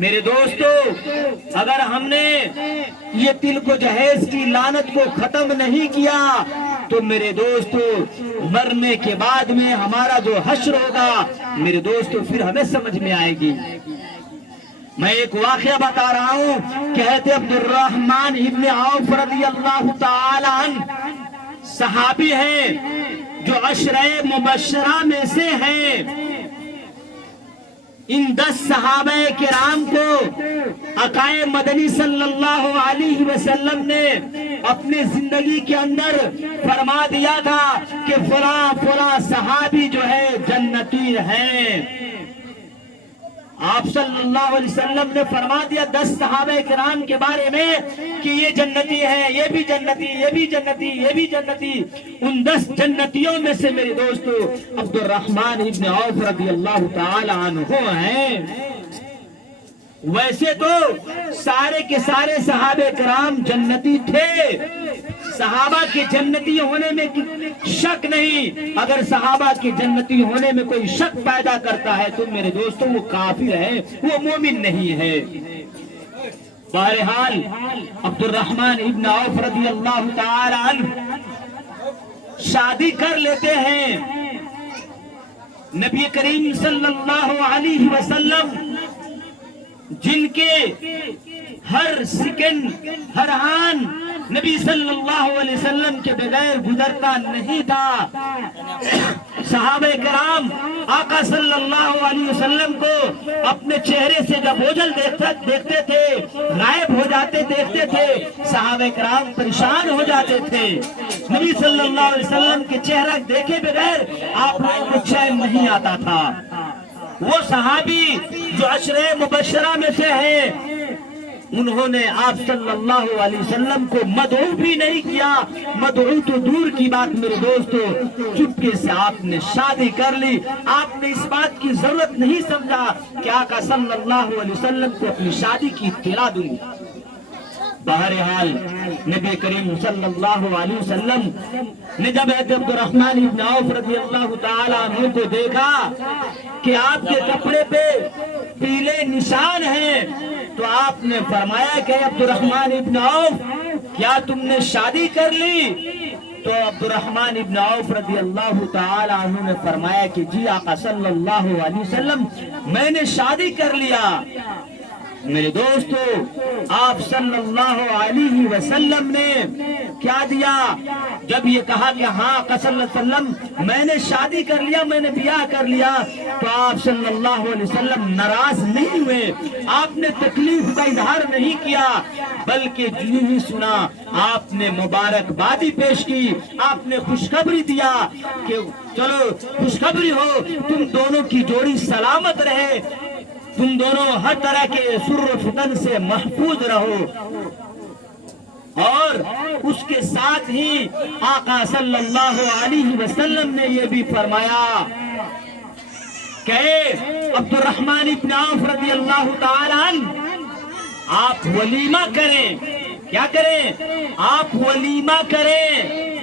میرے دوستو، اگر ہم نے یہ تل کو جہیز کی لعنت کو ختم نہیں کیا تو میرے دوستو مرنے کے بعد میں ہمارا جو حشر ہوگا میرے دوستو پھر ہمیں سمجھ میں آئے گی۔ میں ایک واقعہ بتا رہا ہوں، کہتے عبد الرحمن ابن عوف رضی اللہ تعالی عنہ صحابی ہیں جو عشرہ مبشرہ میں سے ہیں۔ ان 10 صحابہ کرام کو آقائے مدنی صلی اللہ علیہ وسلم نے اپنے زندگی کے اندر فرما دیا تھا کہ فلاں فلاں صحابی جو ہے جنتی ہیں۔ آپ صلی اللہ علیہ وسلم نے فرما دیا 10 صحابہ کرام کے بارے میں کہ یہ جنتی ہے، یہ بھی جنتی، یہ بھی جنتی، یہ بھی جنتی۔ ان 10 جنتیوں میں سے میرے دوستو عبد الرحمن ابن عوف رضی اللہ تعالی عنہ ہیں۔ ویسے تو سارے کے سارے صحابہ کرام جنتی تھے، صحابہ کے جنتی ہونے میں شک نہیں۔ اگر صحابہ کے جنتی ہونے میں کوئی شک پیدا کرتا ہے تو میرے دوستوں وہ کافر ہے، وہ مومن نہیں ہے۔ بہرحال عبد الرحمن ابن عوف رضی اللہ تعالی عنہ شادی کر لیتے ہیں۔ نبی کریم صلی اللہ علیہ وسلم جن کے ہر سیکنڈ ہر آن نبی صلی اللہ علیہ وسلم کے بغیر گزرتا نہیں تھا، صحابہ کرام آقا صلی اللہ علیہ وسلم کو اپنے چہرے سے جب اوجھل دیکھتے تھے، غائب ہو جاتے دیکھتے تھے، صحابہ کرام پریشان ہو جاتے تھے۔ نبی صلی اللہ علیہ وسلم کے چہرہ دیکھے بغیر آپ لوگوں کو چین نہیں آتا تھا۔ وہ صحابی جو عشرہ مبشرہ میں سے ہیں، انہوں نے آپ صلی اللہ علیہ وسلم کو مدعو بھی نہیں کیا، مدعو تو دور کی بات میرے دوستو، چپکے سے آپ نے شادی کر لی۔ آپ نے اس بات کی ضرورت نہیں سمجھا کہ آقا صلی اللہ علیہ وسلم کو اپنی شادی کی اطلاع دوں۔ بہرحال نبی کریم صلی اللہ علیہ وسلم نے جب عبد الرحمن ابن عوف رضی اللہ تعالی عنہ کو دیکھا کہ آپ کے کپڑے پہ پیلے نشان ہیں تو آپ نے فرمایا کہ عبد الرحمن ابن عوف کیا تم نے شادی کر لی؟ تو عبد الرحمن ابن عوف رضی اللہ تعالی عنہ نے فرمایا کہ جی آقا صلی اللہ علیہ وسلم میں نے شادی کر لیا۔ میرے دوستو آپ صلی اللہ علیہ وسلم نے کیا دیا؟ جب یہ کہا کہ ہاں آقا صلی اللہ علیہ وسلم میں نے شادی کر لیا، میں نے بیاہ کر لیا، تو آپ صلی اللہ علیہ وسلم ناراض نہیں ہوئے، آپ نے تکلیف کا اظہار نہیں کیا، بلکہ جو ہی سنا آپ نے مبارکبادی پیش کی، آپ نے خوشخبری دیا کہ چلو خوشخبری ہو، تم دونوں کی جوڑی سلامت رہے، تم دونوں ہر طرح کے سر و فتن سے محفوظ رہو۔ اور اس کے ساتھ ہی آقا صلی اللہ علیہ وسلم نے یہ بھی فرمایا کہ عبد الرحمن ابن عوف رضی اللہ تعالی عنہ آپ ولیمہ کریں۔ کیا کریں؟ آپ ولیمہ کریں،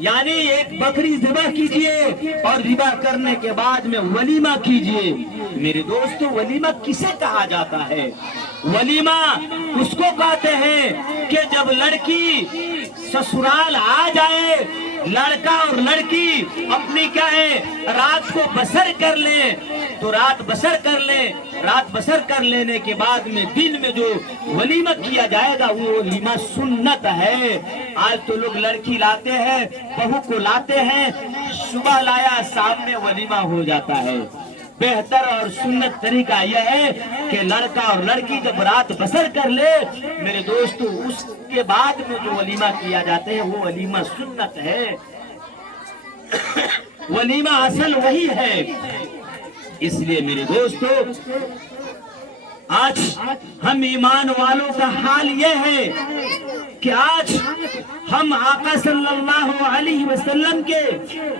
یعنی ایک بکری ذبح کیجئے اور ذبح کرنے کے بعد میں ولیمہ کیجئے۔ میرے دوستو ولیمہ کسے کہا جاتا ہے؟ ولیمہ اس کو کہتے ہیں کہ جب لڑکی سسرال آ جائے، لڑکا اور لڑکی اپنی کیا ہے رات کو بسر کر لیں، تو رات بسر کر لیں، رات بسر کر لینے کے بعد میں دن میں جو ولیمہ کیا جائے گا وہ ولیمہ سنت ہے۔ آج تو لوگ لڑکی لاتے ہیں، بہو کو لاتے ہیں، صبح لایا سامنے ولیمہ ہو جاتا ہے۔ بہتر اور سنت طریقہ یہ ہے کہ لڑکا اور لڑکی جب رات بسر کر لے میرے دوستو اس کے بعد میں جو ولیمہ کیا جاتا ہے وہ ولیمہ سنت ہے۔ ولیمہ اصل وہی ہے۔ اس لیے میرے دوستو آج ہم ایمان والوں کا حال یہ ہے کہ آج ہم آقا صلی اللہ علیہ وسلم کے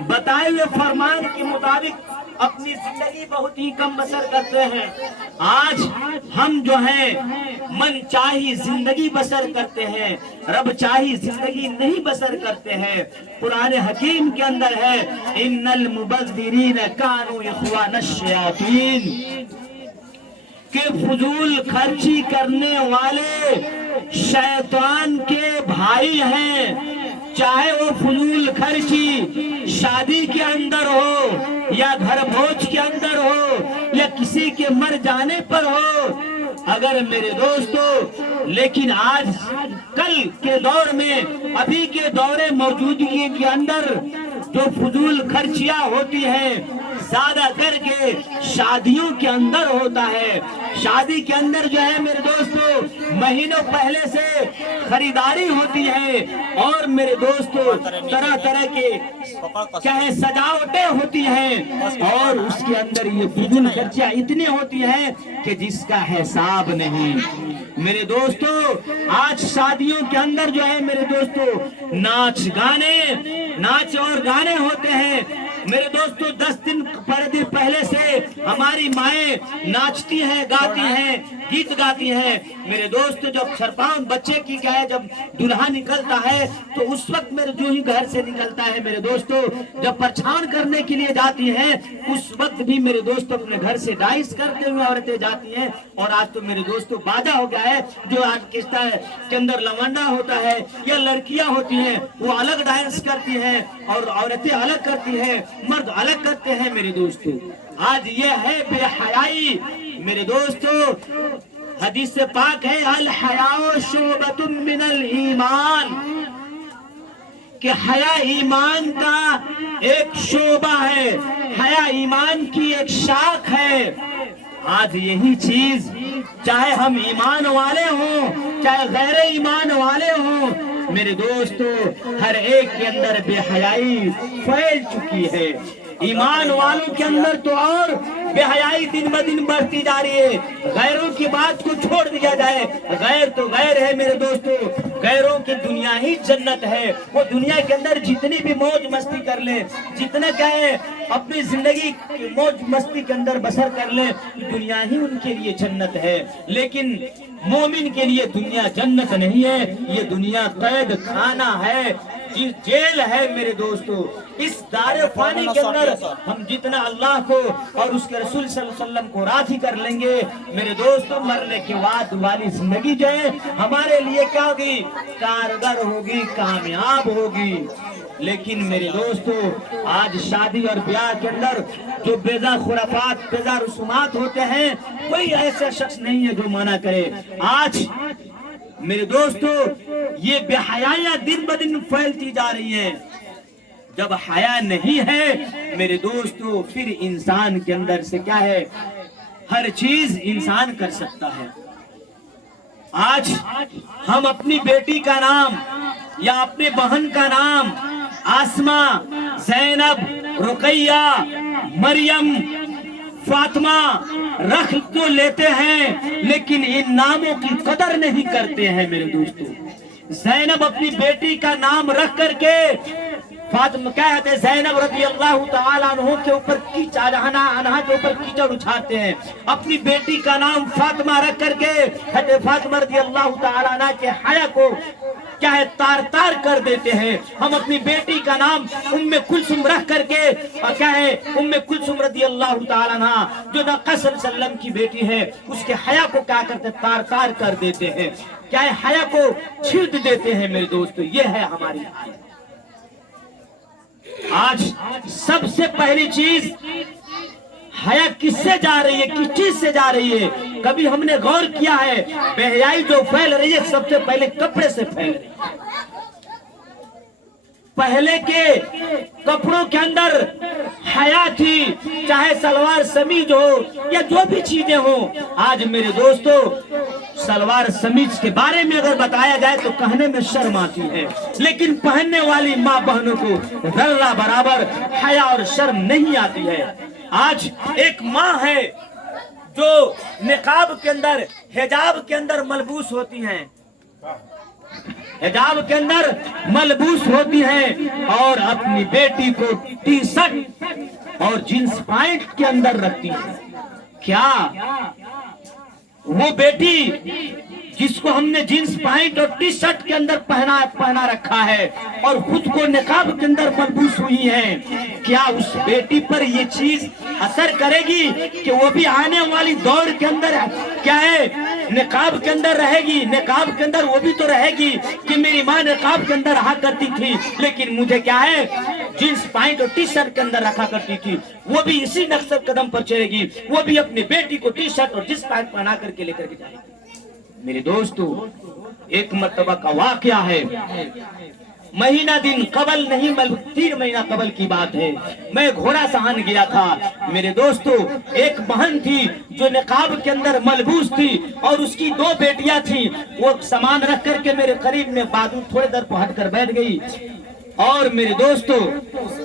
بتائے ہوئے فرمان کے مطابق اپنی زندگی بہت ہی کم بسر کرتے ہیں۔ آج ہم جو ہیں من چاہی زندگی بسر کرتے ہیں، رب چاہی زندگی نہیں بسر کرتے ہیں۔ قرآن حکیم کے اندر ہے ان المبذرین کانوا اخوان الشیاطین، کہ فضول خرچی کرنے والے شیطان کے بھائی ہیں، چاہے وہ فضول خرچی شادی کے اندر ہو یا گھر بھوج کے اندر ہو یا کسی کے مر جانے پر ہو۔ اگر میرے دوستو لیکن آج کل کے دور میں، ابھی کے دور موجودگی کے اندر جو فضول خرچیاں ہوتی ہیں زیادہ کر کے شادیوں کے اندر ہوتا ہے۔ شادی کے اندر جو ہے میرے دوستو مہینوں پہلے سے خریداری ہوتی ہے، اور میرے دوستو طرح طرح کے چاہے سجاوٹیں ہوتی ہیں، اور اس کے اندر یہ فضول خرچیاں اتنی ہوتی ہیں کہ جس کا حساب نہیں۔ میرے دوستو آج شادیوں کے اندر جو ہے میرے دوستو ناچ اور گانے ہوتے ہیں۔ میرے دوستو 10 دن پہلے سے ہماری مائیں ناچتی ہیں، گاتی ہیں، گیت گاتی ہیں۔ میرے دوست جب سرپان بچے کی کیا ہے، جب دلہا نکلتا ہے تو اس وقت میرے جو ہی گھر سے نکلتا ہے میرے دوستو، جب پرچھان کرنے کے لیے جاتی ہیں اس وقت بھی میرے دوستو اپنے گھر سے ڈائس کرتے ہوئے عورتیں جاتی ہیں۔ اور آج تو میرے دوستو باجا ہو گیا ہے، جو آرکیسٹرا کے اندر لونڈا ہوتا ہے یا لڑکیاں ہوتی ہیں وہ الگ ڈانس کرتی ہیں اور عورتیں الگ کرتی ہیں، مرد الگ کرتے ہیں۔ میرے دوستو آج یہ ہے بے حیائی۔ میرے دوستو حدیث سے پاک ہے الحیاء شعبۃ من الایمان، کہ حیا ایمان کا ایک شعبہ ہے، حیا ایمان کی ایک شاخ ہے۔ آج یہی چیز چاہے ہم ایمان والے ہوں چاہے غیر ایمان والے ہوں، میرے دوستو ہر ایک کے اندر بے حیائی پھیل چکی ہے۔ ایمان والوں کے اندر تو اور بے حیائی دن بدن بڑھتی جا رہی ہے۔ غیروں کی بات کو چھوڑ دیا جائے، غیر تو غیر ہے میرے دوستو، غیروں کی دنیا ہی جنت ہے۔ وہ دنیا کے اندر جتنی بھی موج مستی کر لیں، جتنا کہے اپنی زندگی موج مستی کے اندر بسر کر لیں، دنیا ہی ان کے لیے جنت ہے۔ لیکن مومن کے لیے دنیا جنت نہیں ہے، یہ دنیا قید خانہ ہے، جیل ہے میرے دوستو۔ اس دار فانی کے اندر ہم جتنا اللہ کو اور اس کے رسول صلی اللہ علیہ وسلم کو راضی کر لیں گے میرے دوستو، مرنے کے بعد والی زندگی جو ہے ہمارے لیے کیا ہوگی؟ کارگر ہوگی، کامیاب ہوگی۔ لیکن میرے دوستو آج شادی اور بیاہ کے اندر جو بیزا خرافات، بیزا رسومات ہوتے ہیں، کوئی ایسا شخص نہیں ہے جو منع کرے۔ آج میرے دوستو یہ بے حیائیاں دن بدن پھیلتی جا رہی ہیں۔ جب حیا نہیں ہے میرے دوستو پھر انسان کے اندر سے کیا ہے، ہر چیز انسان کر سکتا ہے۔ آج ہم اپنی بیٹی کا نام یا اپنی بہن کا نام آسمہ، زینب، رقیہ، مریم، فاطمہ رکھ تو لیتے ہیں لیکن ان ناموں کی قدر نہیں کرتے ہیں میرے دوستو۔ زینب اپنی بیٹی کا نام رکھ کر کے فاطمہ کہتے ہیں زینب رضی اللہ تعالیٰ عنہ کے اوپر عنہا کے اوپر کیچڑ اچھاتے ہیں۔ اپنی بیٹی کا نام فاطمہ رکھ کر کے حضرت فاطمہ رضی اللہ تعالیٰ عنہ کے حیا کو کیا ہے تار تار کر دیتے ہیں۔ ہم اپنی بیٹی کا نام ام کلثوم رکھ کر کے کیا ہے ام کلثوم رضی اللہ تعالیٰ عنہ جو نبی صلی اللہ علیہ وسلم کی بیٹی ہے اس کے حیا کو کیا کرتے تار تار کر دیتے ہیں، کیا ہے حیا کو چھیٹ دیتے ہیں میرے دوستو۔ یہ ہے ہماری آج سب سے پہلی چیز حیا کس سے جا رہی ہے، کس چیز سے جا رہی ہے؟ کبھی ہم نے غور کیا ہے بے حیائی جو پھیل رہی ہے سب سے پہلے کپڑے سے پھیل رہی ہے۔ پہلے کے کپڑوں کے اندر حیا تھی، چاہے سلوار سمیج ہو یا جو بھی چیزیں ہوں۔ آج میرے دوستو سلوار سمیج کے بارے میں اگر بتایا جائے تو کہنے میں شرم آتی ہے، لیکن پہننے والی ماں بہنوں کو ذرہ برابر حیا اور شرم نہیں آتی ہے۔ آج ایک ماں ہے جو نقاب کے اندر، حجاب کے اندر ملبوس ہوتی ہیں، حجاب کے اندر ملبوس ہوتی ہیں اور اپنی بیٹی کو ٹی شرٹ اور جینس پینٹ کے اندر رکھتی ہیں۔ کیا وہ بیٹی جس کو ہم نے جینس پینٹ اور ٹی شرٹ کے اندر پہنا رکھا ہے اور خود کو نقاب کے اندر ملبوس ہوئی ہیں، کیا اس بیٹی پر یہ چیز اثر کرے گی کہ وہ بھی آنے والی دور کے اندر کیا ہے نقاب کے اندر رہے گی؟ نقاب کے اندر وہ بھی تو رہے گی کہ میری ماں نقاب کے اندر رہا کرتی تھی لیکن مجھے کیا ہے جینس پینٹ اور ٹی شرٹ کے اندر رکھا کرتی تھی، وہ بھی اسی نقش قدم پر چلے گی، وہ بھی اپنی بیٹی کو ٹی شرٹ اور جینس پینٹ پہنا کر کے لے کر کے جائے گی۔ میرے دوستو، ایک مرتبہ کا واقعہ ہے، مہینہ دن قبل نہیں بلکہ 3 مہینہ قبل کی بات ہے، میں گھوڑا سہان گیا تھا۔ میرے دوستو، ایک بہن تھی جو نقاب کے اندر ملبوس تھی اور اس کی 2 بیٹیاں تھیں، وہ سامان رکھ کر کے میرے قریب میں بازو تھوڑے در کو ہٹ کر بیٹھ گئی، اور میرے دوستو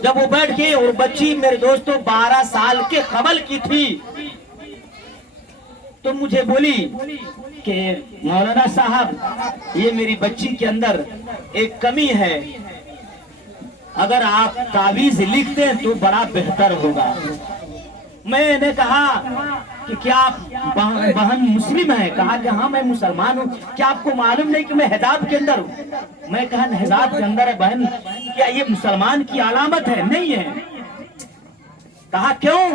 جب وہ بیٹھ گئی اور بچی میرے دوستو 12 سال کے قبل کی تھی، تو مجھے بولی کہ مولانا صاحب یہ میری بچی کے اندر ایک کمی ہے، اگر آپ تعویذ لکھ دیں تو بڑا بہتر ہوگا۔ میں نے کہا کہ کیا آپ بہن مسلم ہے؟ کہا کہ ہاں میں مسلمان ہوں۔ کیا آپ کو معلوم نہیں کہ میں حجاب کے اندر ہوں؟ میں کہا حجاب کے اندر ہے بہن، کیا یہ مسلمان کی علامت ہے؟ نہیں ہے۔ کہا کیوں؟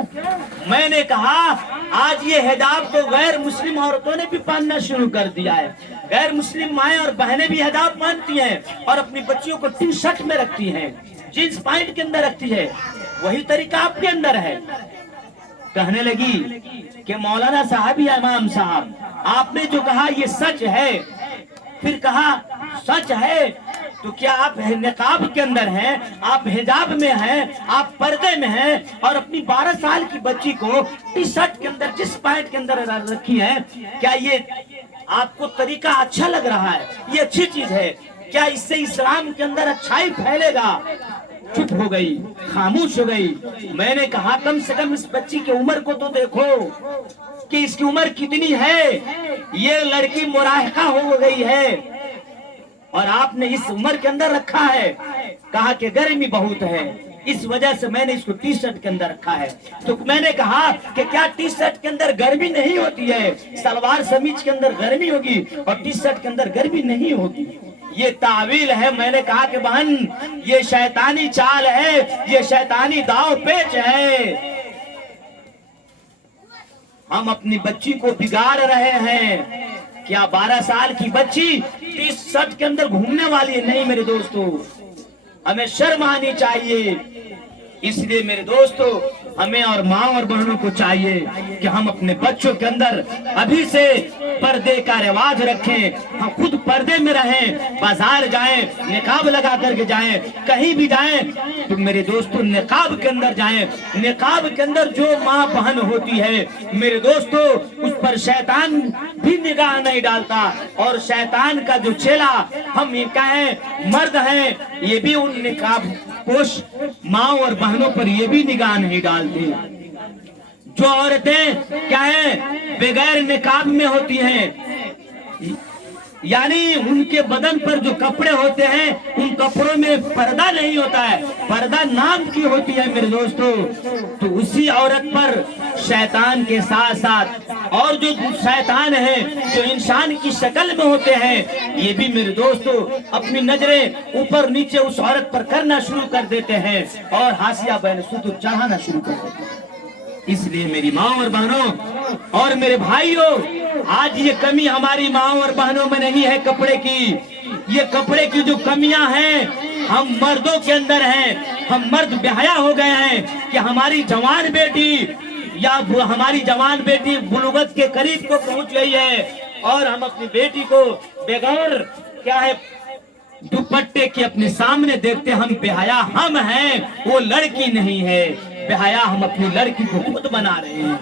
میں نے کہا آج یہ حجاب تو غیر مسلم عورتوں نے بھی پہننا شروع کر دیا ہے، غیر مسلم مائیں اور بہنیں بھی حجاب پہنتی ہیں اور اپنی بچیوں کو ٹی شرٹ میں رکھتی ہیں، جینس پینٹ کے اندر رکھتی ہے، وہی طریقہ آپ کے اندر ہے۔ کہنے لگی کہ مولانا صاحب یا امام صاحب آپ نے جو کہا یہ سچ ہے؟ پھر کہا سچ ہے تو کیا آپ نقاب کے اندر ہیں، آپ حجاب میں ہیں، آپ پردے میں ہیں اور اپنی 12 سال کی بچی کو ٹی شرٹ کے اندر جس پینٹ کے اندر رکھی ہے، کیا یہ آپ کو طریقہ اچھا لگ رہا ہے؟ یہ اچھی چیز ہے کیا؟ اس سے اسلام کے اندر اچھائی پھیلے گا؟ چپ ہو گئی، خاموش ہو گئی۔ میں نے کہا کم سے کم اس بچی کی عمر کو تو دیکھو کہ اس کی عمر کتنی ہے، یہ لڑکی مراہقہ ہو گئی ہے اور آپ نے اس عمر کے اندر رکھا ہے۔ کہا کہ گرمی بہت ہے اس وجہ سے میں نے اس کو ٹی شرٹ کے اندر رکھا ہے۔ تو میں نے کہا کہ کیا ٹی شرٹ کے اندر گرمی نہیں ہوتی ہے؟ سلوار سمیج کے اندر گرمی ہوگی اور ٹی شرٹ کے اندر گرمی نہیں ہوگی، یہ تعویل ہے۔ میں نے کہا کہ بہن یہ شیطانی چال ہے، یہ شیطانی داؤ پیچ ہے، ہم اپنی بچی کو بگاڑ رہے ہیں۔ کیا 12 سال کی بچی ٹی شرٹ کے اندر گھومنے والی ہے؟ نہیں میرے دوستو، ہمیں شرم آنی چاہیے۔ اس لیے میرے دوستو ہمیں اور ماں اور بہنوں کو چاہیے کہ ہم اپنے بچوں کے اندر ابھی سے پردے کا رواج رکھیں، ہم خود پردے میں رہیں، بازار جائیں نقاب لگا کر کے جائیں، کہیں بھی جائیں تو میرے دوستو نقاب کے اندر جائیں۔ نقاب کے اندر جو ماں بہن ہوتی ہے میرے دوستو اس پر شیطان بھی نگاہ نہیں ڈالتا، اور شیطان کا جو چیلا ہم یہ کہیں مرد ہیں یہ بھی ان نقاب پوش ماں اور بہنوں پر یہ بھی نگاہ نہیں ڈالتے۔ جو عورتیں کیا ہیں بغیر نقاب میں ہوتی ہیں، یعنی ان کے بدن پر جو کپڑے ہوتے ہیں ان کپڑوں میں پردہ نہیں ہوتا ہے، پردہ نام کی ہوتی ہے میرے دوستو، تو اسی عورت پر شیطان کے ساتھ ساتھ اور جو شیطان ہیں جو انسان کی شکل میں ہوتے ہیں یہ بھی میرے دوستو اپنی نظریں اوپر نیچے اس عورت پر کرنا شروع کر دیتے ہیں اور حاشیہ بین سطور چڑھانا شروع کر دیتے ہیں۔ اس لیے میری ماں اور بہنوں اور میرے بھائیوں، آج یہ کمی ہماری ماں اور بہنوں میں نہیں ہے کپڑے کی، یہ کپڑے کی جو کمیاں ہیں ہم مردوں کے اندر ہیں۔ ہم مرد بے-حیا ہو گئے ہیں کہ ہماری جوان بیٹی یا ہماری جوان بیٹی بلوغت کے قریب کو پہنچ گئی ہے اور ہم اپنی بیٹی کو بغیر کیا ہے دوپٹے کے اپنے سامنے دیکھتے، ہم بے-حیا ہم ہیں، وہ لڑکی نہیں ہے۔ بے-حیا ہم اپنی لڑکی کو خود بنا رہے ہیں،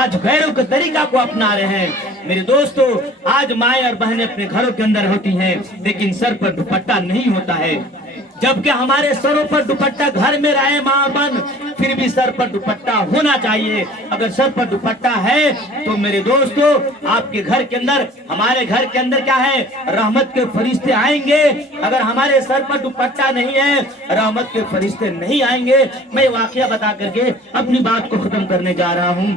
آج غیروں کے طریقہ کو اپنا رہے ہیں۔ میرے دوستو آج مائیں اور بہنیں اپنے گھروں کے اندر ہوتی ہیں لیکن سر پر دوپٹہ نہیں ہوتا ہے، جبکہ ہمارے سروں پر دوپٹہ گھر میں رہے ماں بہن پھر بھی سر پر دوپٹہ ہونا چاہیے۔ اگر سر پر دوپٹہ ہے تو میرے دوستو آپ کے گھر کے اندر ہمارے گھر کے اندر کیا ہے رحمت کے فرشتے آئیں گے۔ اگر ہمارے سر پر دوپٹہ نہیں ہے رحمت کے فرشتے نہیں آئیں گے۔ میں واقعہ بتا کر کے اپنی بات کو ختم کرنے جا رہا ہوں۔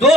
2